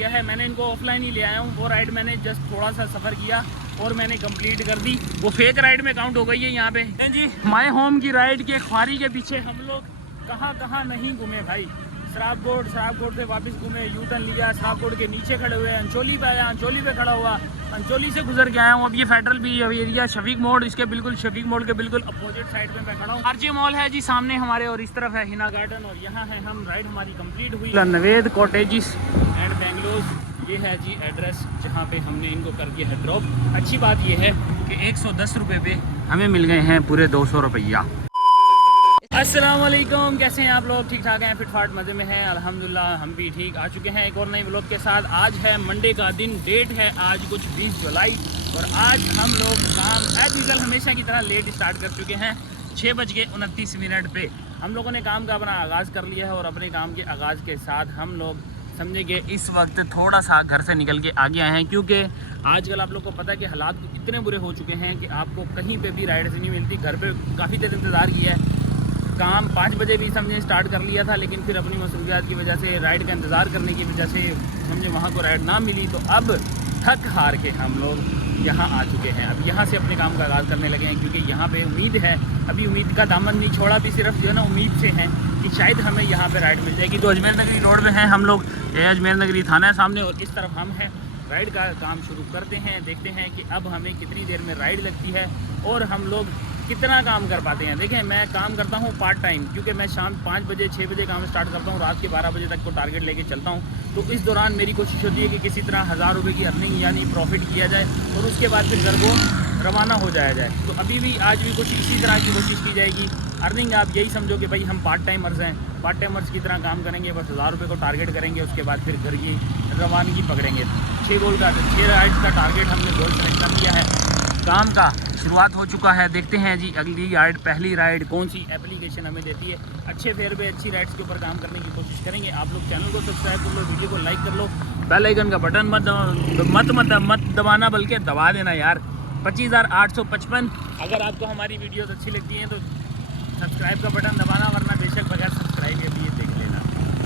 लिया है। मैंने इनको ऑफलाइन ही ले आया हूँ। वो राइड मैंने जस्ट थोड़ा सा सफ़र किया और मैंने कंप्लीट कर दी। वो फेक राइड में काउंट हो गई है यहाँ पे जी। माय होम की राइड के ख्वारी के पीछे हम लोग कहाँ कहाँ नहीं घूमे भाई। शराबकोट से वापस घूमे, यू टर्न लिया, शराबकोट के नीचे खड़े हुए, अंचोली पे आया, अंचोली पे खड़ा हुआ, अंचोली से गुजर के आया हूँ। अब ये फेडरल भी एरिया शफीक मोड़, इसके बिल्कुल शफीक मोड़ के बिल्कुल अपोजिट साइड पे मैं खड़ा हूँ। आरजे मॉल है जी सामने हमारे, और इस तरफ है हिना गार्डन, और यहाँ है हम। राइड हमारी कंप्लीट हुई। नवेद कॉटेजिस एंड बेंगलोर, ये है जी एड्रेस जहाँ पे हमने इनको कर दिया है ड्रॉप। अच्छी बात ये है कि 110 रुपये पे हमें मिल गए हैं पूरे 200 रुपया। अस्सलाम वालेकुम, कैसे हैं आप लोग? ठीक ठाक हैं, फिटफाट मज़े में हैं अल्हम्दुलिल्लाह। हम भी ठीक आ चुके हैं एक और नई व्लॉग के साथ। आज है मंडे का दिन, डेट है आज कुछ 20 जुलाई, और आज हम लोग काम एज यूजुअल हमेशा की तरह लेट स्टार्ट कर चुके हैं। 6:29 पे हम लोगों ने काम का अपना आगाज़ कर लिया है, और अपने काम के आगाज़ के साथ हम लोग समझे कि इस वक्त थोड़ा सा घर से निकल के आगे आए हैं, क्योंकि आजकल आप लोग को पता है कि हालात इतने बुरे हो चुके हैं कि आपको कहीं पे भी राइड से नहीं मिलती। घर पे काफ़ी देर इंतज़ार किया है, काम 5 बजे भी समझे स्टार्ट कर लिया था, लेकिन फिर अपनी मसरूफियात की वजह से, राइड का इंतज़ार करने की वजह से समझे वहाँ को राइड ना मिली। तो अब थक हार के हम लोग यहाँ आ चुके हैं। अब यहाँ से अपने काम का आगाज़ करने लगे हैं, क्योंकि यहाँ पे उम्मीद है, अभी उम्मीद का दामन नहीं छोड़ा, भी सिर्फ जो है ना उम्मीद से हैं कि शायद हमें यहाँ पे राइड मिल जाएगी। तो अजमेर नगरी रोड पे हैं हम लोग, ये अजमेर नगरी थाना है सामने, और इस तरफ हम हैं। राइड का काम शुरू करते हैं, देखते हैं कि अब हमें कितनी देर में राइड लगती है और हम लोग कितना काम कर पाते हैं। देखें, मैं काम करता हूँ पार्ट टाइम, क्योंकि मैं शाम 5 बजे 6 बजे काम स्टार्ट करता हूँ, रात के 12 बजे तक को टारगेट लेके चलता हूँ। तो इस दौरान मेरी कोशिश होती है कि किसी तरह 1000 रुपये की अर्निंग यानी प्रॉफिट किया जाए, और उसके बाद फिर घर को रवाना हो जाया जाए। तो अभी भी आज भी कुछ इसी तरह की कोशिश की जाएगी। अर्निंग आप यही समझो कि भाई हम पार्ट टाइमर्स हैं, पार्ट टाइमर्स की तरह काम करेंगे, बस 1000 रुपये को टारगेट करेंगे, उसके बाद फिर घर की रवानगी पकड़ेंगे। 6 राइड्स का टारगेट हमने गोल सेलेक्ट कर लिया है। काम का शुरुआत हो चुका है। देखते हैं जी अगली राइड, पहली राइड कौन सी एप्लीकेशन हमें देती है। अच्छे फेयर पे अच्छी राइड्स के ऊपर काम करने की कोशिश करेंगे। आप लोग चैनल को सब्सक्राइब कर लो, वीडियो को लाइक कर लो, बेल आइकन का बटन मत दबाना, बल्कि दबा देना यार। 25,855। अगर आपको हमारी वीडियोस अच्छी लगती हैं तो सब्सक्राइब का बटन दबाना, वरना बेशक बगैर सब्सक्राइब के भी ये देख लेना।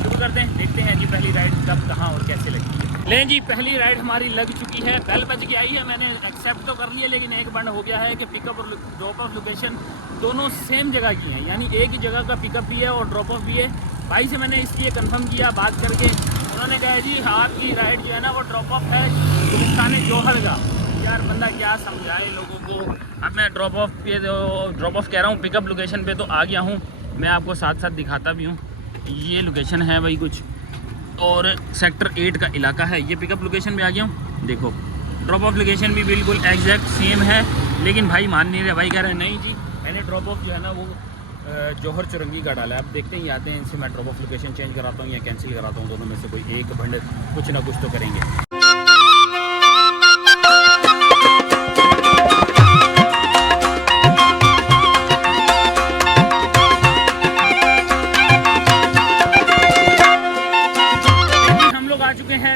शुरू करते हैं, देखते हैं जी पहली राइड कब, कहाँ और कैसे लगती है। लें जी, पहली राइड हमारी लग चुकी है। बेल बज के आई है, मैंने एक्सेप्ट तो कर लिया, लेकिन एक बंद हो गया है कि पिकअप और ड्रॉप ऑफ लोकेशन दोनों सेम जगह की हैं, यानी एक ही जगह का पिकअप भी है और ड्रॉप ऑफ भी है। भाई से मैंने इसलिए कंफर्म किया बात करके, उन्होंने कहा जी आपकी राइड जो है ना वो ड्रॉप ऑफ है गुलिस्तान जौहर का। यार बंदा क्या समझाए लोगों को। अब मैं ड्रॉप ऑफ कह रहा हूँ, पिकअप लोकेशन पे तो आ गया हूँ। मैं आपको साथ साथ दिखाता भी हूँ। ये लोकेशन है भाई कुछ, और सेक्टर 8 का इलाका है। ये पिकअप लोकेशन पे आ गया हूँ, देखो ड्रॉप ऑफ लोकेशन भी बिल्कुल एग्जैक्ट सेम है, लेकिन भाई मान नहीं रहे। भाई कह रहे हैं नहीं जी मैंने ड्रॉप ऑफ जो है ना वो जौहर चुरंगी का डाला है। अब देखते ही आते हैं, इनसे मैं ड्रॉप ऑफ लोकेशन चेंज कराता हूँ या कैंसिल कराता हूँ। दोनों में से कोई एक भंड कुछ ना कुछ तो करेंगे।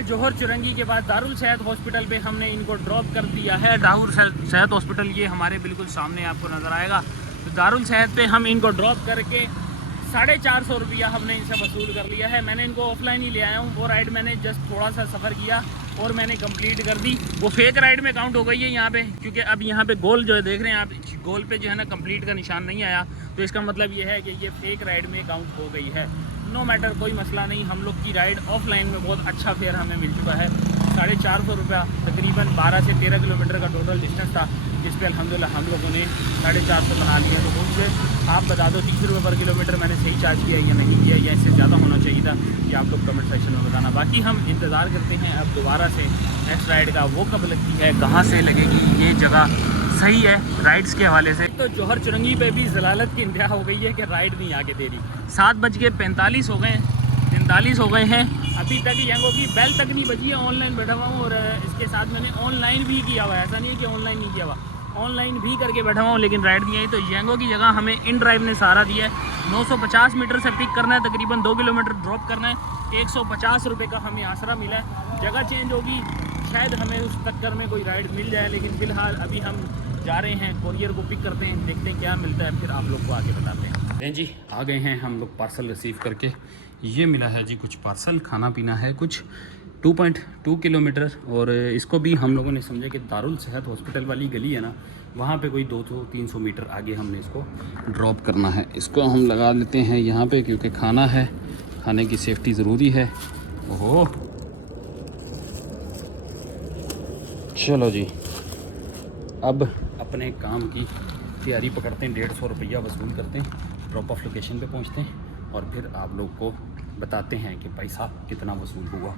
जौहर चुरंगी के बाद दारुल सेहत हॉस्पिटल पे हमने इनको ड्रॉप कर दिया है। दारुल सेहत हॉस्पिटल ये हमारे बिल्कुल सामने आपको नज़र आएगा। तो दारुल सेहत पे हम इनको ड्रॉप करके 450 रुपया हमने इनसे वसूल कर लिया है। मैंने इनको ऑफलाइन ही ले आया हूँ। वो राइड मैंने जस्ट थोड़ा सा सफ़र किया और मैंने कंप्लीट कर दी। वो फेक राइड में काउंट हो गई है यहाँ पे, क्योंकि अब यहाँ पे गोल जो है देख रहे हैं आप, गोल पे जो है ना कंप्लीट का निशान नहीं आया, तो इसका मतलब ये है कि ये फेक राइड में काउंट हो गई है। नो मैटर, कोई मसला नहीं। हम लोग की राइड ऑफलाइन में बहुत अच्छा फेयर हमें मिल चुका है। 450 रुपया, तकरीबन 12 से 13 किलोमीटर का टोटल डिस्टेंस था, जिस पे अल्हम्दुलिल्लाह हम लोगों ने 450 बना लिया। तो मुझसे आप बता दो 30 रुपये पर किलोमीटर मैंने सही चार्ज किया या नहीं किया, या इससे ज़्यादा होना चाहिए था, ये आप लोग कमेंट सेक्शन में बताना। बाकी हम इंतज़ार करते हैं अब दोबारा से नेक्स्ट राइड का, वो कब लगती है, कहाँ से लगेगी। ये जगह सही है राइड्स के हवाले से। तो जौहर चुरंगी पे भी जलालत की इंतहा हो गई है कि राइड नहीं आके दे रही। 7:45 हो गए, 43 हो गए हैं, अभी तक यंगो की बेल तक नहीं बजी है। ऑनलाइन बैठा हुआ हूँ, और इसके साथ मैंने ऑनलाइन भी किया हुआ है, ऐसा नहीं है कि ऑनलाइन नहीं किया हुआ, ऑनलाइन भी करके बैठा हुआ हूँ, लेकिन राइड नहीं आई। तो यंगो की जगह हमें इन ड्राइव ने सहारा दिया है। 950 मीटर से पिक करना है, तकरीबन 2 किलोमीटर ड्रॉप करना है। 150 रुपये का हमें आसरा मिला है। जगह चेंज होगी, शायद हमें उस टक्कर में कोई राइड मिल जाए, लेकिन फ़िलहाल अभी हम जा रहे हैं, कोरियर को पिक करते हैं, देखते हैं क्या मिलता है, फिर आप लोग को आगे बताते हैं। जी आ गए हैं हम लोग पार्सल रिसीव करके। ये मिला है जी कुछ पार्सल, खाना पीना है कुछ। 2.2 किलोमीटर। और इसको भी हम लोगों ने समझा कि दारुल सेहत हॉस्पिटल वाली गली है ना, वहाँ पे कोई 200-300 मीटर आगे हमने इसको ड्रॉप करना है। इसको हम लगा लेते हैं यहाँ पे, क्योंकि खाना है, खाने की सेफ्टी ज़रूरी है। ओहो, चलो जी, अब अपने काम की तैयारी पकड़ते हैं। 150 रुपया वसूल करते हैं, ड्रॉप ऑफ लोकेशन पे पहुँचते हैं और फिर आप लोग को बताते हैं कि पैसा कितना वसूल हुआ।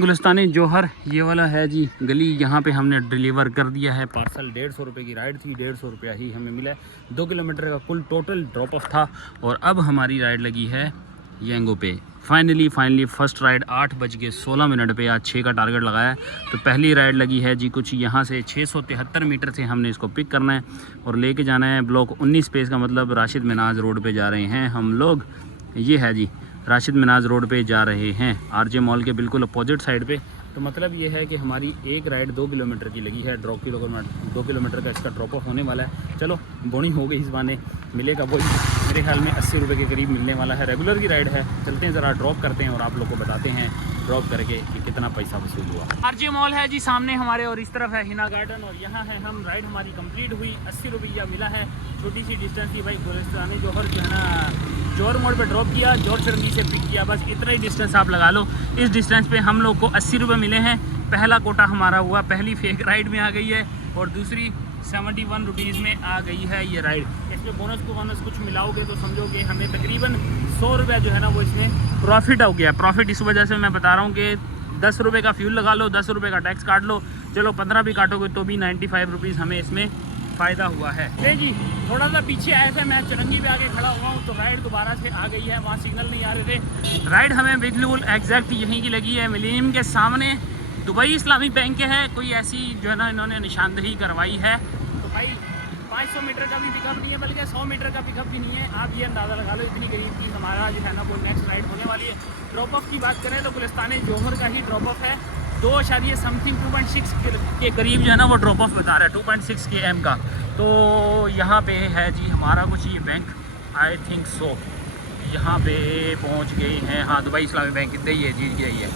गुलिस्तानी जौहर ये वाला है जी गली, यहाँ पे हमने डिलीवर कर दिया है पार्सल। 150 रुपये की राइड थी, 150 रुपया ही हमें मिला है। 2 किलोमीटर का कुल टोटल ड्रॉप ऑफ था। और अब हमारी राइड लगी है येंगो पे। फाइनली फर्स्ट राइड 8:16 पे, आज 6 का टारगेट लगाया है। तो पहली राइड लगी है जी कुछ यहाँ से 673 मीटर से हमने इसको पिक करना है और लेके जाना है ब्लॉक 19 पे। इसका मतलब राशिद मिनाज रोड पे जा रहे हैं हम लोग। ये है जी राशिद मिनाज रोड पे जा रहे हैं, आरजे मॉल के बिल्कुल अपोजिट साइड पे। तो मतलब ये है कि हमारी एक राइड 2 किलोमीटर की लगी है। 2 किलोमीटर का इसका ड्रॉप ऑफ होने वाला है। चलो बोनी हो गई, इस बहाने मिलेगा वही मेरे ख्याल में 80 रुपये के करीब मिलने वाला है। रेगुलर की राइड है। चलते हैं ज़रा ड्रॉप करते हैं और आप लोग को बताते हैं ड्रॉप करके कि कितना पैसा वसूल हुआ। आरजे मॉल है जी सामने हमारे, और इस तरफ है हिना गार्डन, और यहाँ है हम। राइड हमारी कंप्लीट हुई, 80 रुपया मिला है। छोटी सी डिस्टेंस थी भाई, गुलिस्तानी जौहर जो है ना, जौहर मोड़ पे ड्रॉप किया, जौहर चरंगी से पिक किया, बस इतना ही डिस्टेंस आप लगा लो। इस डिस्टेंस पे हम लोग को 80 रुपये मिले हैं। पहला कोटा हमारा हुआ, पहली फेक राइड में आ गई है, और दूसरी 71 रुपीज़ में आ गई है ये राइड। इसमें बोनस कुछ मिलाओगे तो समझोगे हमें तकरीबन 100 रुपया जो है ना वो इसमें प्रॉफिट हो गया। प्रॉफिट इस वजह से मैं बता रहा हूँ कि 10 रुपये का फ्यूल लगा लो, 10 रुपये का टैक्स काट लो, चलो 15 भी काटोगे तो भी 95 रुपीज़ हमें इसमें फ़ायदा हुआ है। ले जी, थोड़ा सा पीछे आए थे, मैं चुरंगी पे आके खड़ा हुआ हूँ तो राइड दोबारा से आ गई है। वहाँ सिग्नल नहीं आ रहे थे। राइड हमें बिल्कुल एग्जैक्ट यहीं की लगी है, मिलेनियम के सामने। दुबई इस्लामी बैंक के है, कोई ऐसी जो है ना इन्होंने निशानदेही करवाई है। तो भाई 500 मीटर का भी पिकअप नहीं है, बल्कि 100 मीटर का पिकअप भी नहीं है। आप ये अंदाज़ा लगा लो इतनी करीब की हमारा जो है ना वो नेक्स्ट राइड होने वाली है। ड्रॉप ऑफ की बात करें तो गुलिस्तानी जौहर का ही ड्रॉप ऑफ है। 2.6 के करीब जो है ना वो ड्रॉप ऑफ बता रहा है, 2.6 km का। तो यहाँ पे है जी हमारा कुछ ये बैंक, आई थिंक सो यहाँ पे पहुँच गए हैं। हाँ, दुबई इस्लामी बैंक इतना ही है, जीत गया ही है।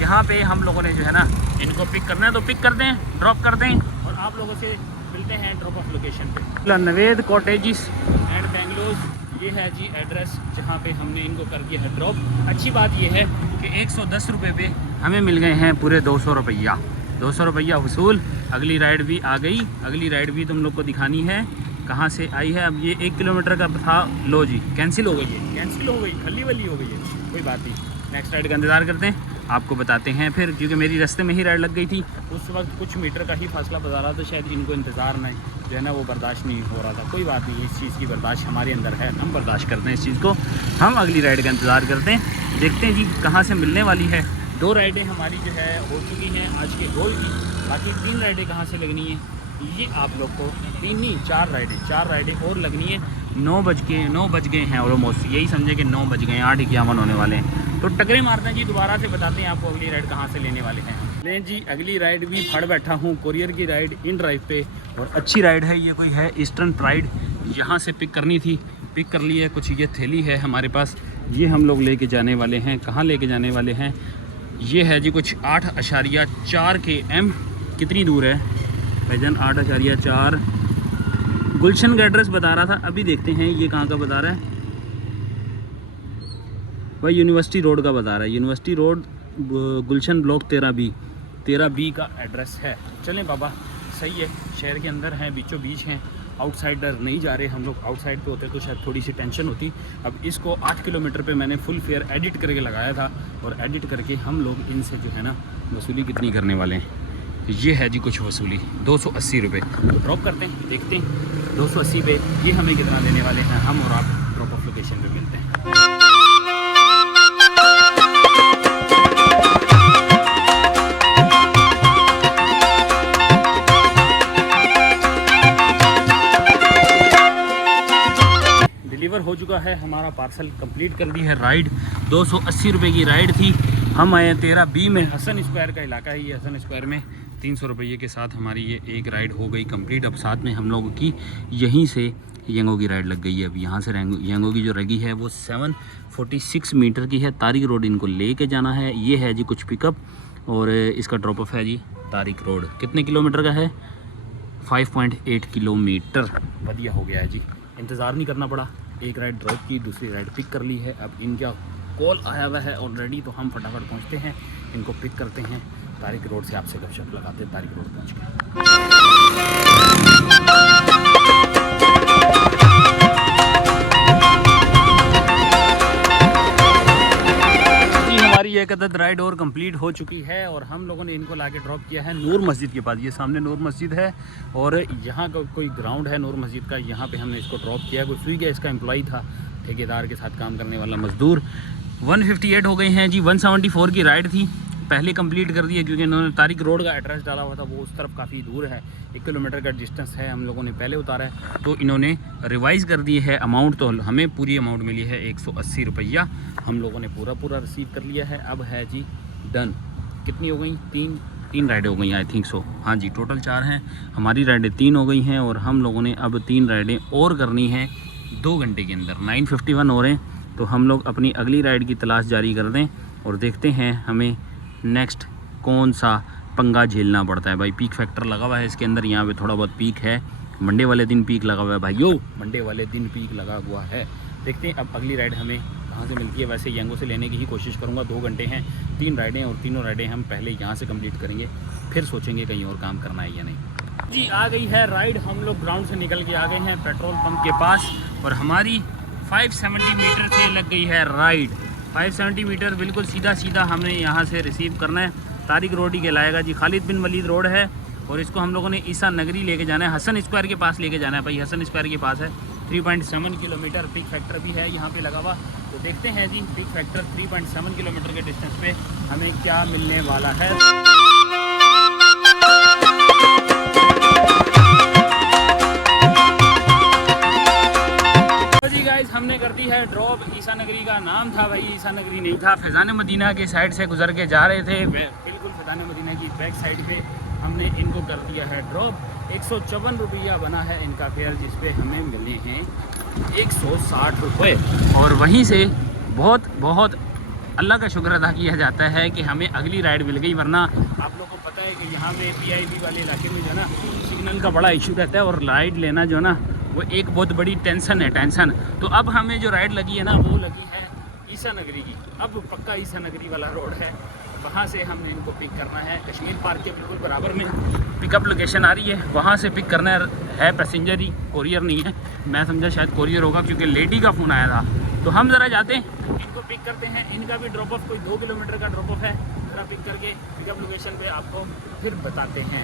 यहाँ पे हम लोगों ने जो है ना इनको पिक करना है, तो पिक कर दें, ड्रॉप कर दें, और आप लोगों से मिलते हैं ड्रॉप ऑफ लोकेशन पे। नवेद कॉटेजिस एंड बेंगलोर, ये है जी एड्रेस जहाँ पे हमने इनको कर दिया है ड्रॉप। अच्छी बात ये है कि 110 रुपये पे हमें मिल गए हैं पूरे 200 रुपया। 200 रुपया वसूल। अगली राइड भी आ गई, अगली राइड भी तुम लोग को दिखानी है कहाँ से आई है। अब ये 1 किलोमीटर का था, लो जी कैंसिल हो गई है, कैंसिल हो गई, खली वली हो गई है, कोई बात नहीं। नेक्स्ट राइड का इंतज़ार करते हैं, आपको बताते हैं फिर, क्योंकि मेरी रास्ते में ही राइड लग गई थी। उस वक्त कुछ मीटर का ही फासला बता रहा था, शायद इनको इंतज़ार में जो है ना वो बर्दाश्त नहीं हो रहा था। कोई बात नहीं, इस चीज़ की बर्दाश्त हमारे अंदर है, हम बर्दाश्त करते हैं इस चीज़ को। हम अगली राइड का इंतज़ार करते हैं, देखते हैं जी कहाँ से मिलने वाली है। 2 राइडें हमारी जो है हो चुकी हैं आज के गोल की, बाकी 3 राइडें कहाँ से लगनी है ये आप लोग को, 3 नहीं 4 राइडें और लगनी है। 9 बज गए हैं ऑलमोस्ट, यही समझे कि 9 बज गए हैं, 8:51 होने वाले हैं। तो टकरे मारते हैं जी, दोबारा से बताते हैं आपको अगली राइड कहाँ से लेने वाले हैं। लें जी, अगली राइड भी फड़ बैठा हूँ, कोरियर की राइड इन ड्राइव पे, और अच्छी राइड है ये। कोई है ईस्टर्न प्राइड, यहाँ से पिक करनी थी, पिक कर ली है। कुछ ये थैली है हमारे पास, ये हम लोग लेके जाने वाले हैं। कहाँ लेके जाने वाले हैं, ये है जी कुछ 8.4 km। कितनी दूर है भाईजान? 8.4। गुलशन का एड्रेस बता रहा था, अभी देखते हैं ये कहाँ का बता रहा है भाई। यूनिवर्सिटी रोड का बता रहा है, यूनिवर्सिटी रोड गुलशन ब्लॉक 13B का एड्रेस है। चलें बाबा, सही है, शहर के अंदर हैं, बीचों बीच हैं, आउटसाइडर नहीं जा रहे हम लोग। आउटसाइड पे होते तो शायद थोड़ी सी टेंशन होती। अब इसको 8 किलोमीटर पे मैंने फुल फेयर एडिट करके लगाया था, और एडिट करके हम लोग इनसे जो है ना वसूली कितनी करने वाले हैं। ये है जी कुछ वसूली 280 रुपये। ड्रॉप करते हैं, देखते हैं 280 पे ये हमें कितना देने वाले हैं। हम और आप ड्रॉप ऑफ लोकेशन पे मिलते हैं। डिलीवर हो चुका है हमारा पार्सल, कंप्लीट कर दी है राइड। 280 रुपये की राइड थी। हम आए 13B में, हसन स्क्वायर का इलाका है ये, हसन स्क्वायर में 300 रुपये के साथ हमारी ये एक राइड हो गई कंप्लीट। अब साथ में हम लोगों की यहीं से यंगो की राइड लग गई है। अब यहाँ से यंगो की जो रगी है वो 746 मीटर की है। तारिक रोड इनको लेके जाना है। ये है जी कुछ पिकअप और इसका ड्रॉप ऑफ है जी तारिक रोड। कितने किलोमीटर का है? 5.8 किलोमीटर। बढ़िया हो गया है जी, इंतज़ार नहीं करना पड़ा। एक राइड ड्रॉप की, दूसरी राइड पिक कर ली है। अब इनका कॉल आया हुआ है ऑलरेडी, तो हम फटाफट पहुंचते हैं, इनको पिक करते हैं। तारिक रोड से आपसे गपशप लगाते हैं तारिक रोड पहुँच के। हमारी एक अदद राइड और कंप्लीट हो चुकी है और हम लोगों ने इनको लाके ड्रॉप किया है नूर मस्जिद के पास। ये सामने नूर मस्जिद है और यहाँ का कोई ग्राउंड है नूर मस्जिद का, यहाँ पे हमने इसको ड्रॉप किया। कोई स्विगी इसका एम्प्लॉई था, ठेकेदार के साथ काम करने वाला मज़दूर। 158 हो गए हैं जी। 174 की राइड थी, पहले कंप्लीट कर दी है क्योंकि इन्होंने तारिक रोड का एड्रेस डाला हुआ था, वो उस तरफ काफ़ी दूर है, 1 किलोमीटर का डिस्टेंस है। हम लोगों ने पहले उतारा है तो इन्होंने रिवाइज़ कर दी है अमाउंट। तो हमें पूरी अमाउंट मिली है 180 रुपया। हम लोगों ने पूरा रिसीव कर लिया है। अब है जी डन। कितनी हो गई? तीन राइडें हो गई आई थिंक सो। हाँ जी, टोटल 4 हैं, हमारी राइडें 3 हो गई हैं और हम लोगों ने अब 3 राइडें और करनी हैं 2 घंटे के अंदर। 9:51 हो रहे हैं, तो हम लोग अपनी अगली राइड की तलाश जारी कर दें और देखते हैं हमें नेक्स्ट कौन सा पंगा झेलना पड़ता है। भाई पीक फैक्टर लगा हुआ है इसके अंदर, यहाँ पे थोड़ा बहुत पीक है। मंडे वाले दिन पीक लगा हुआ है भाइयों, मंडे वाले दिन पीक लगा हुआ है। देखते हैं अब अगली राइड हमें कहाँ से मिलती है। वैसे यंगो से लेने की ही कोशिश करूँगा। 2 घंटे हैं, 3 राइडें और तीनों राइडें हम पहले यहाँ से कंप्लीट करेंगे, फिर सोचेंगे कहीं और काम करना है या नहीं। जी आ गई है राइड। हम लोग ग्राउंड से निकल के आ गए हैं पेट्रोल पंप के पास और हमारी 570 मीटर से लग गई है राइड। 570 मीटर बिल्कुल सीधा हमने यहाँ से रिसीव करना है। तारिक रोड ही कहलाएगा जी, खालिद बिन वलीद रोड है और इसको हम लोगों ने ईसा नगरी लेके जाना है, हसन स्क्वायर के पास लेके जाना है। भाई हसन स्क्वायर के पास है। 3.7 किलोमीटर पिक फैक्टर भी है यहाँ पे लगा हुआ। तो देखते हैं जी पिक फैक्टर 3.7 किलोमीटर के डिस्टेंस पे हमें क्या मिलने वाला है। हमने कर दी है ड्रॉप। ईसा नगरी का नाम था भाई, ईसा नगरी नहीं था। फैज़ान मदीना के साइड से गुजर के जा रहे थे, बिल्कुल फैज़ान मदीना की बैक साइड पे हमने इनको कर दिया है ड्रॉप। 154 रुपया बना है इनका फेयर, जिस पे हमें मिले हैं 160 रुपये। और वहीं से बहुत अल्लाह का शुक्र अदा किया जाता है कि हमें अगली राइड मिल गई। वरना आप लोगों को पता है कि यहाँ पे PIB वाले इलाके में जो है ना सिग्नल का बड़ा इशू रहता है और राइड लेना जो है ना वो एक बहुत बड़ी टेंशन है। तो अब हमें जो राइड लगी है ना वो लगी है ईसा नगरी की। अब पक्का ईसा नगरी वाला रोड है, वहाँ से हमने इनको पिक करना है। कश्मीर पार्क के बिल्कुल बराबर में पिकअप लोकेशन आ रही है, वहाँ से पिक करना है। पैसेंजर ही, कोरियर नहीं है। मैं समझा शायद कोरियर होगा क्योंकि लेडी का फ़ोन आया था। तो हम ज़रा जाते हैं, इनको पिक करते हैं। इनका भी ड्रॉप ऑफ कोई 2 किलोमीटर का ड्रॉप ऑफ है। ज़रा पिक करके पिकअप लोकेशन पे आपको फिर बताते हैं।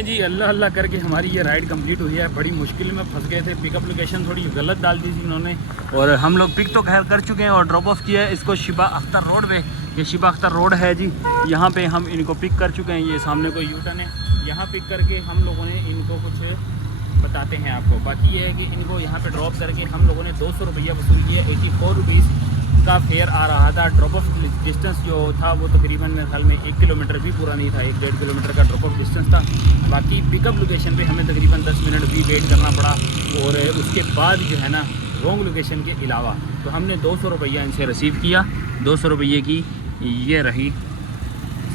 जी अल्लाह करके हमारी ये राइड कंप्लीट हुई है। बड़ी मुश्किल में फंस गए थे, पिकअप लोकेशन थोड़ी गलत डाल दी थी इन्होंने और हम लोग पिक तो खैर कर चुके हैं और ड्रॉप ऑफ किया है इसको शिबा अख्तर रोड पे। ये शिबा अख्तर रोड है जी, यहाँ पे हम इनको पिक कर चुके हैं। ये सामने कोई यूटर्न है, यहाँ पिक करके हम लोगों ने इनको कुछ बताते हैं आपको। बाकी ये है कि इनको यहाँ पे ड्रॉप करके हम लोगों ने 200 रुपया वसूल किया। 84 रुपीज़ का फेयर आ रहा था। ड्रॉप ऑफ डिस्टेंस जो था वो तकरीबन मेरे ख्याल में 1 किलोमीटर भी पूरा नहीं था, 1.5 किलोमीटर का ड्रॉप ऑफ डिस्टेंस था। बाकी पिकअप लोकेशन पे हमें तकरीबन 10 मिनट भी वेट करना पड़ा और उसके बाद जो है ना रॉन्ग लोकेशन के अलावा तो हमने 200 रुपया इनसे रिसीव किया। 200 रुपये की ये रही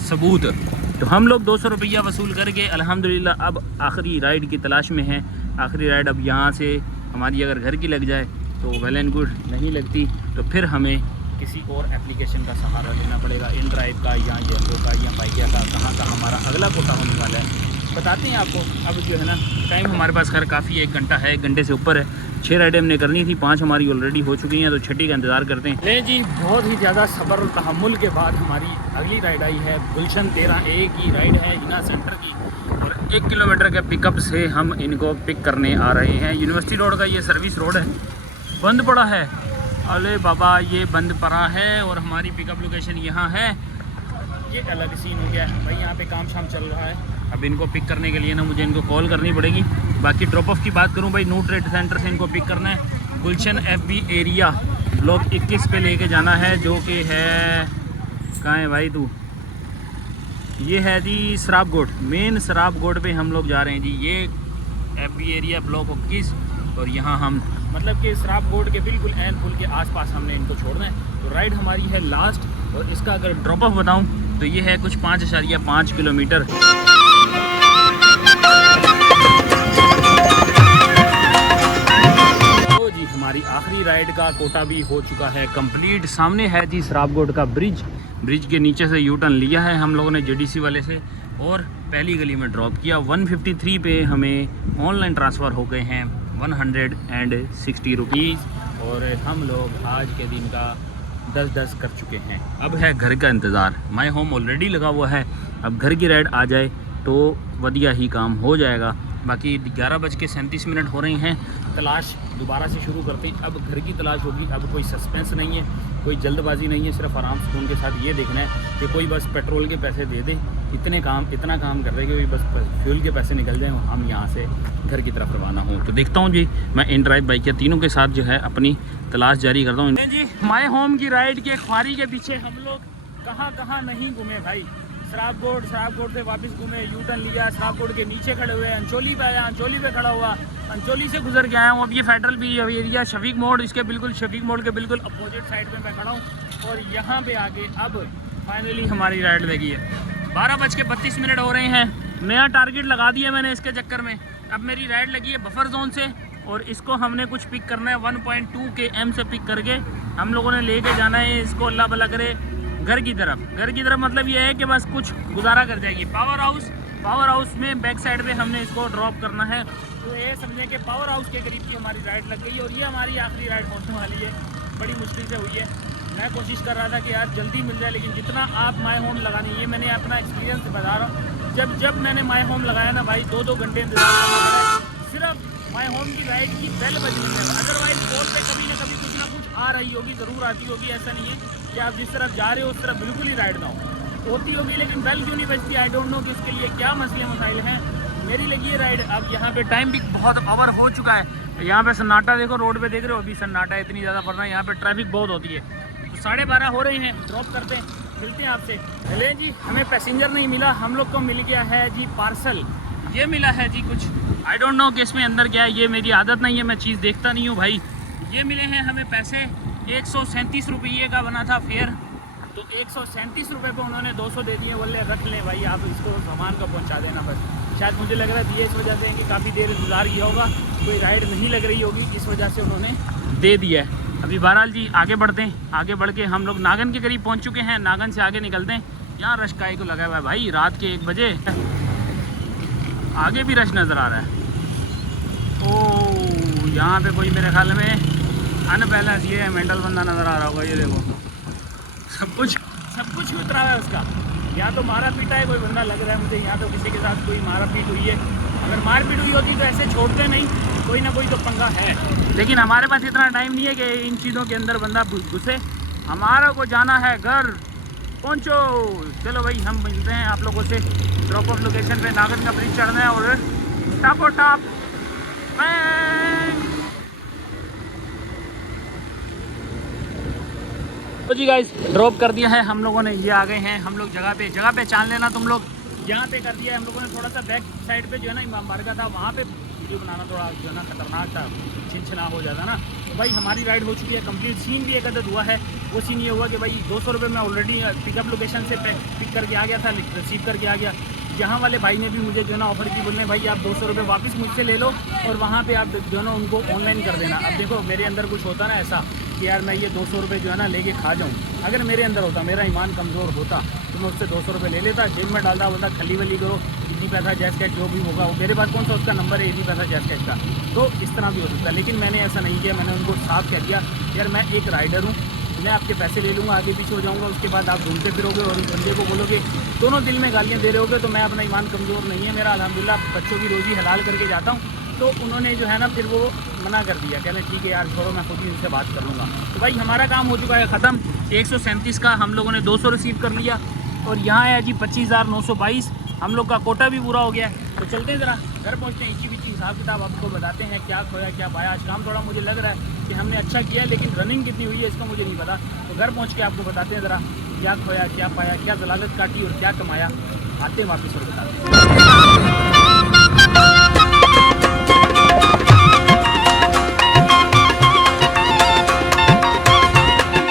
सबूत। तो हम लोग 200 रुपया वसूल करके अल्हम्दुलिल्लाह अब आखिरी राइड की तलाश में हैं। आखिरी राइड अब यहाँ से हमारी अगर घर की लग जाए तो वेल एंड गुड, नहीं लगती तो फिर हमें किसी और एप्लीकेशन का सहारा लेना पड़ेगा। इन ड्राइव का या येलो का या बाइकिया का, कहाँ का हमारा अगला कोटा होने वाला है बताते हैं आपको। अब जो है ना टाइम हमारे पास खैर काफ़ी 1 घंटा है, 1 घंटे से ऊपर है। 6 राइडें हमने करनी थी, 5 हमारी ऑलरेडी हो चुकी हैं, तो 6ठी का इंतज़ार करते हैं। नहीं जी, बहुत ही ज़्यादा सब्र और तहम्मुल के बाद हमारी अगली राइड आई है। गुलशन 13A की राइड है हिना सेंटर की और 1 किलोमीटर के पिकअप से हम इनको पिक करने आ रहे हैं। यूनिवर्सिटी रोड का ये सर्विस रोड है, बंद पड़ा है। अरे बाबा ये बंद पड़ा है और हमारी पिकअप लोकेशन यहाँ है। ये अलग सीन हो गया है भाई, यहाँ पे काम शाम चल रहा है। अब इनको पिक करने के लिए ना मुझे इनको कॉल करनी पड़ेगी। बाकी ड्रॉप ऑफ की बात करूँ भाई, नू ट्रेड सेंटर से इनको पिक करना है। गुलशन FB एरिया ब्लॉक 21 पे लेके जाना है, जो कि है कहाँ है भाई तू? ये है जी सराबगोट, मेन सराबगोट पे हम लोग जा रहे हैं जी। ये FB एरिया ब्लॉक 21 और यहाँ हम मतलब कि सराबगोट के बिल्कुल एन पुल के आसपास हमने इनको छोड़ना है। तो राइड हमारी है लास्ट और इसका अगर ड्रॉप ऑफ बताऊँ तो ये है कुछ 5.5 किलोमीटर। तो जी हमारी आखिरी राइड का कोटा भी हो चुका है कंप्लीट। सामने है जी सराबगोट का ब्रिज के नीचे से यू टर्न लिया है हम लोगों ने JDC वाले से और पहली गली में ड्रॉप किया। 153 पे हमें ऑनलाइन ट्रांसफ़र हो गए हैं 160 रुपीज़ और हम लोग आज के दिन का 10-10 कर चुके हैं। अब है घर का इंतज़ार। माई होम ऑलरेडी लगा हुआ है, अब घर की राइड आ जाए तो वधिया ही काम हो जाएगा। बाकी 11:37 हो रही हैं। तलाश दोबारा से शुरू करते हैं। अब घर की तलाश होगी। अब कोई सस्पेंस नहीं है, कोई जल्दबाजी नहीं है, सिर्फ आराम सुकून के साथ ये देखना है कि कोई बस पेट्रोल के पैसे दे दे। इतना काम कर रहे हैं कि बस फ्यूल के पैसे निकल जाएँ, हम यहाँ से घर की तरफ रवाना हूँ। तो देखता हूँ जी, मैं इन ड्राइव बाइक या तीनों के साथ जो है अपनी तलाश जारी करता हूँ जी। माई होम की राइड के ख्वारी के पीछे हम लोग कहाँ नहीं घूमे भाई। सराबगोट से वापस घूमे, यू टर्न लिया, सराबगोट के नीचे खड़े हुए, अंचोली पे आया, अंचोली पे खड़ा हुआ, अंचोली से गुजर के आया हूँ। अब ये फेडरल भी एरिया शफीक मोड़, इसके बिल्कुल शफीक मोड़ के बिल्कुल अपोजिट साइड पे मैं खड़ा हूँ और यहाँ पे आके अब फाइनली हमारी राइड लगी है। 12:32 हो रहे हैं। नया टारगेट लगा दिया मैंने इसके चक्कर में। अब मेरी राइड लगी है बफर जोन से और इसको हमने कुछ पिक करना है 1.2 km से पिक करके हम लोगों ने लेके जाना है इसको, अल्लाह भला करे, घर की तरफ। मतलब ये है कि बस कुछ गुजारा कर जाएगी। पावर हाउस में बैक साइड पे हमने इसको ड्रॉप करना है। तो ये समझें कि पावर हाउस के करीब की हमारी राइड लग गई और ये हमारी आखिरी राइड होने वाली है। बड़ी मुश्किल से हुई है। मैं कोशिश कर रहा था कि यार जल्दी मिल जाए, लेकिन जितना आप माई होम लगाने, ये मैंने अपना एक्सपीरियंस बता रहा हूँ। जब मैंने माई होम लगाया ना भाई, 2-2 घंटे इंतजार करना पड़ा सिर्फ माई होम की राइड की बेल बजने में। अदरवाइज कॉल पे कभी ना कुछ आ रही होगी, ज़रूर आती होगी। ऐसा नहीं है कि आप जिस तरफ जा रहे हो उस तरफ बिल्कुल ही राइड ना होती होगी, लेकिन बेल क्यों नहीं बजती, आई डोंट नो कि इसके लिए क्या मसले मसाइल हैं। मेरी लगी है राइड। अब यहाँ पे टाइम भी बहुत ओवर हो चुका है। यहाँ पे सन्नाटा देखो, रोड पे देख रहे हो, अभी सन्नाटा इतनी ज़्यादा पड़ रहा है। यहाँ पे ट्रैफिक बहुत होती है। तो 12:30 हो रहे हैं, ड्रॉप करते हैं, मिलते हैं आपसे। चले जी, हमें पैसेंजर नहीं मिला, हम लोग को मिल गया है जी पार्सल। ये मिला है जी कुछ, आई डोंट नो कि इसमें अंदर क्या है। ये मेरी आदत नहीं है, मैं चीज़ देखता नहीं हूँ भाई। ये मिले हैं हमें पैसे, 137 रुपये का बना था फेयर, तो 137 रुपये पे उन्होंने 200 दे दिए। बोले रख ले भाई, आप इसको सामान को पहुंचा देना बस। शायद मुझे लग रहा है दिए इस वजह से कि काफ़ी देर इंतजार किया होगा, कोई राइड नहीं लग रही होगी, इस वजह से उन्होंने दे दिया है। अभी बहरहाल जी आगे बढ़ते हैं। आगे बढ़ के हम लोग नागन के करीब पहुँच चुके हैं। नागन से आगे निकलते हैं। यहाँ रश काय को लगा हुआ है भाई, रात के 1 बजे आगे भी रश नज़र आ रहा है। ओ यहाँ पे कोई मेरे ख्याल में अनबैलेंस ये मेंटल बंदा नज़र आ रहा होगा। ये देखो सब कुछ उतरा है उसका। या तो मारा पीटा है कोई बंदा लग रहा है मुझे, यहाँ तो किसी के साथ कोई मारा पीट हुई है। अगर मार पीट हुई होती तो ऐसे छोड़ते नहीं, कोई ना कोई तो पंगा है। लेकिन हमारे पास इतना टाइम नहीं है कि इन चीज़ों के अंदर बंदा घुसे। हमारा को जाना है घर, पहुँचो। चलो भाई, हम मिलते हैं आप लोगों से ड्रॉप ऑफ लोकेशन पे। नागन का ब्रिज चढ़ना है और टॉप तो जी गाइस, ड्रॉप कर दिया है हम लोगों ने। ये आ गए हैं हम लोग जगह पे चाल लेना तुम लोग। यहाँ पे कर दिया है हम लोगों ने। थोड़ा सा बैक साइड पे जो है ना इमाम बारगाह था, वहाँ पे वीडियो बनाना थोड़ा जो है ना खतरनाक था, छिनछिना हो जाता ना। तो भाई हमारी राइड हो चुकी है कंप्लीट। सीन भी एक अदद हुआ है। वो सीन ये हुआ कि भाई 200 रुपये में ऑलरेडी पिकअप लोकेशन से पिक करके आ गया था, रिसीव करके आ गया। यहाँ वाले भाई ने भी मुझे जो है ना ऑफर की, बोलने भाई आप 200 रुपये वापस मुझसे ले लो और वहाँ पे आप जो है ना उनको ऑनलाइन कर देना। अब देखो मेरे अंदर कुछ होता ना ऐसा कि यार मैं ये 200 रुपये जो है ना लेके खा जाऊँ। अगर मेरे अंदर होता, मेरा ईमान कमज़ोर होता, तो मैं उससे 200 रुपये ले लेता, जेब में डालता, बोलता खली वली करो, इतनी पैसा जैस कैश जो भी होगा वो मेरे पास कौन सा उसका नंबर है, इतनी पैसा जैस कैश का। तो इस तरह भी हो सकता है। लेकिन मैंने ऐसा नहीं किया। मैंने उनको साफ कह दिया यार मैं एक राइडर हूँ, मैं आपके पैसे ले लूँगा, आगे पीछे हो जाऊँगा, उसके बाद आप घूमते फिरोगे और उस बंदे को बोलोगे, दोनों दिल में गालियाँ दे रहे होगे। तो मैं अपना ईमान कमज़ोर नहीं है मेरा, अल्हम्दुलिल्लाह बच्चों की रोज़ी हलाल करके जाता हूँ। तो उन्होंने जो है ना फिर वो मना कर दिया, कहने ठीक है यार छोड़ो, मैं खुद ही उनसे बात कर लूँगा। तो भाई हमारा काम हो चुका है ख़त्म। 137 का हम लोगों ने 200 रिसीव कर लिया और यहाँ है जी 25,922। हम लोग का कोटा भी पूरा हो गया है। तो चलते हैं ज़रा घर पहुँचते हैं, इची बिची हिसाब किताब आपको बताते हैं क्या खोया क्या पाया। आज काम थोड़ा मुझे लग रहा है कि हमने अच्छा किया, लेकिन रनिंग कितनी हुई है इसका मुझे नहीं पता। तो घर पहुँच के आपको बताते हैं ज़रा क्या खोया क्या पाया, क्या जलालत काटी और क्या कमाया। आते हैं वापस और बताते हैं।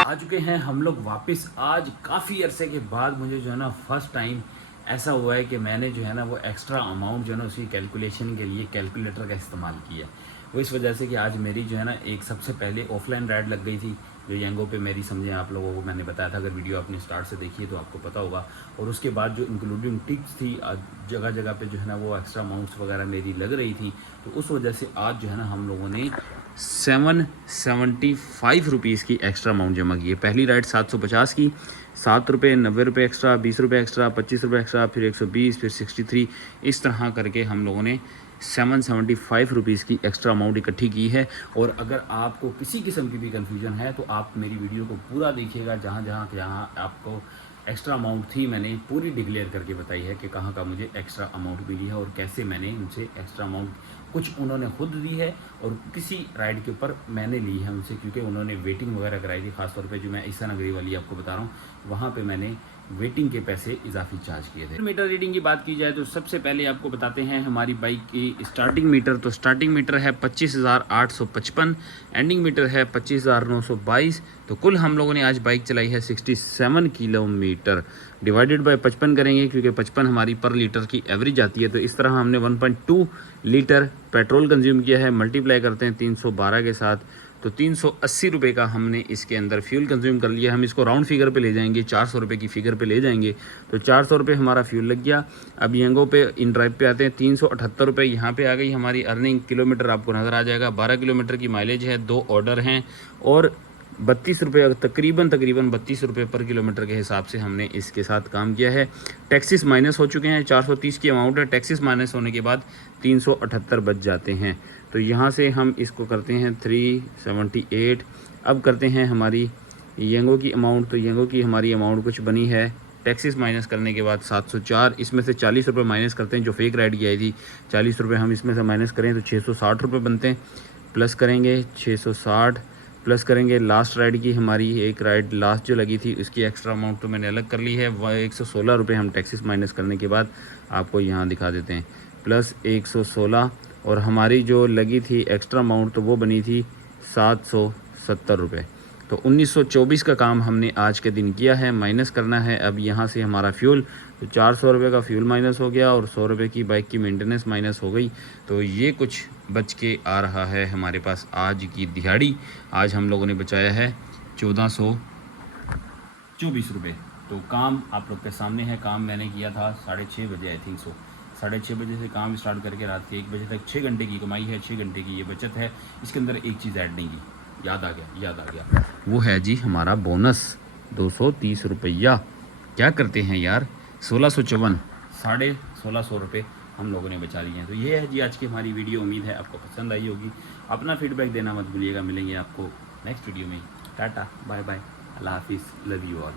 आ चुके हैं हम लोग वापस। आज काफ़ी अरसे के बाद मुझे जो है ना फर्स्ट टाइम ऐसा हुआ है कि मैंने जो है ना वो एक्स्ट्रा अमाउंट जो है ना उसकी कैलकुलेशन के लिए कैलकुलेटर का इस्तेमाल किया। वो इस वजह से कि आज मेरी जो है ना एक सबसे पहले ऑफलाइन राइड लग गई थी जो यंगो पे मेरी, समझे आप लोगों को मैंने बताया था, अगर वीडियो आपने स्टार्ट से देखी है तो आपको पता होगा। और उसके बाद जो इंक्लूडिंग टिप्स थी जगह जगह पे जो है ना वो एक्स्ट्रा अमाउंट्स वगैरह मेरी लग रही थी। तो उस वजह से आज जो है ना हम लोगों ने 775 रुपीज़ की एक्स्ट्रा अमाउंट जमा की है। पहली राइड 750 की, 7 रुपये, 90 रुपये एक्स्ट्रा, 20 रुपये एक्स्ट्रा, 25 रुपये एक्स्ट्रा, फिर 120, फिर 63, इस तरह करके हम लोगों ने 775 रुपीज़ की एक्स्ट्रा अमाउंट इकट्ठी की है। और अगर आपको किसी किस्म की भी कन्फ्यूजन है तो आप मेरी वीडियो को पूरा देखिएगा। जहाँ आपको एक्स्ट्रा अमाउंट थी मैंने पूरी डिक्लेयर करके बताई है कि कहाँ का मुझे एक्स्ट्रा अमाउंट मिली है और कैसे मैंने उनसे एक्स्ट्रा अमाउंट, कुछ उन्होंने खुद दी है और किसी राइड के ऊपर मैंने ली है उनसे, क्योंकि उन्होंने वेटिंग वगैरह कराई थी। खासतौर पे जो मैं ईसा नगरी वाली आपको बता रहा हूँ वहाँ पे मैंने वेटिंग के पैसे इजाफी चार्ज किए थे। मीटर रीडिंग की बात की जाए तो सबसे पहले आपको बताते हैं हमारी बाइक की स्टार्टिंग मीटर। तो स्टार्टिंग मीटर है 25,855, एंडिंग मीटर है 25,922। तो कुल हम लोगों ने आज बाइक चलाई है 67 किलोमीटर। डिवाइडेड बाय 55 करेंगे क्योंकि 55 हमारी पर लीटर की एवरेज आती है। तो इस तरह हमने 1.2 लीटर पेट्रोल कंज्यूम किया है। मल्टीप्लाई करते हैं 312 के साथ तो 380 रुपये का हमने इसके अंदर फ्यूल कंज्यूम कर लिया। हम इसको राउंड फिगर पे ले जाएंगे, 400 रुपये की फ़िगर पे ले जाएंगे। तो 400 रुपये हमारा फ्यूल लग गया। अब यंगो पे इन ड्राइव पे आते हैं, 378 रुपये यहाँ पे आ गई हमारी अर्निंग। किलोमीटर आपको नज़र आ जाएगा, 12 किलोमीटर की माइलेज है, 2 ऑर्डर हैं और 32 रुपये, तकरीबन 32 रुपये पर किलोमीटर के हिसाब से हमने इसके साथ काम किया है। टैक्सेस माइनस हो चुके हैं, 430 की अमाउंट है। टैक्सेस माइनस होने के बाद 378 बच जाते हैं। तो यहाँ से हम इसको करते हैं 378। अब करते हैं हमारी यंगो की अमाउंट। तो यंगो की हमारी अमाउंट कुछ बनी है टैक्सेस माइनस करने के बाद 704। इसमें से 40 रुपये माइनस करते हैं जो फेक राइड की आई थी। 40 रुपये हम इसमें से माइनस करें तो 660 रुपये बनते हैं। प्लस करेंगे 660, प्लस करेंगे लास्ट राइड की, हमारी एक राइड लास्ट जो लगी थी उसकी एक्स्ट्रा अमाउंट तो मैंने अलग कर ली है। वह 116 रुपये हम टैक्सेस माइनस करने के बाद आपको यहाँ दिखा देते हैं, प्लस 116। और हमारी जो लगी थी एक्स्ट्रा अमाउंट तो वो बनी थी 770 रुपये। तो 1924 का काम हमने आज के दिन किया है। माइनस करना है अब यहाँ से हमारा फ्यूल। तो 400 रुपये का फ्यूल माइनस हो गया और 100 रुपये की बाइक की मेंटेनेंस माइनस हो गई। तो ये कुछ बच के आ रहा है हमारे पास आज की दिहाड़ी। आज हम लोगों ने बचाया है 1424 रुपये। तो काम आप लोग के सामने है। काम मैंने किया था 6:30 बजे, आई थिंक सो 6:30 बजे से काम स्टार्ट करके रात के 1 बजे तक 6 घंटे की कमाई है, 6 घंटे की ये बचत है। इसके अंदर एक चीज़ ऐड नहीं की, याद आ गया, वो है जी हमारा बोनस 230 रुपया। क्या करते हैं यार, 1654, 1650 रुपये हम लोगों ने बचा लिए हैं। तो ये है जी आज की हमारी वीडियो। उम्मीद है आपको पसंद आई होगी। अपना फीडबैक देना मत भूलिएगा। मिलेंगे आपको नेक्स्ट वीडियो में। टाटा बाय बाय, अल्लाह हाफिज़, लव यू ऑल।